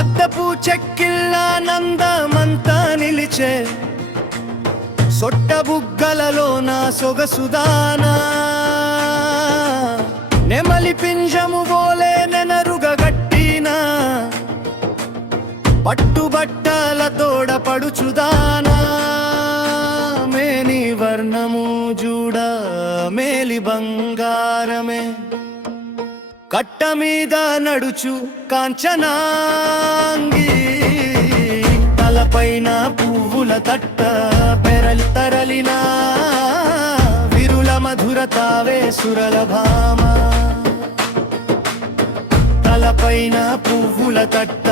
అద్దపు చెక్కిళ్ళానందమంతా నిలిచే సొట్ట బుగ్గలలో నా సొగసుదానా నెమలి పింజము బోలే నెనరుగా గట్టినా పట్టుబట్టల తోడ పడుచుదానా మేని వర్ణము జూడ మేలి బంగారమే కట్ట మీద నడుచు కాంచనాంగి తలపైన పువ్వుల తట్ట తరలిన విరుల మధుర తావే సురల భామ తలపైన పువ్వుల తట్ట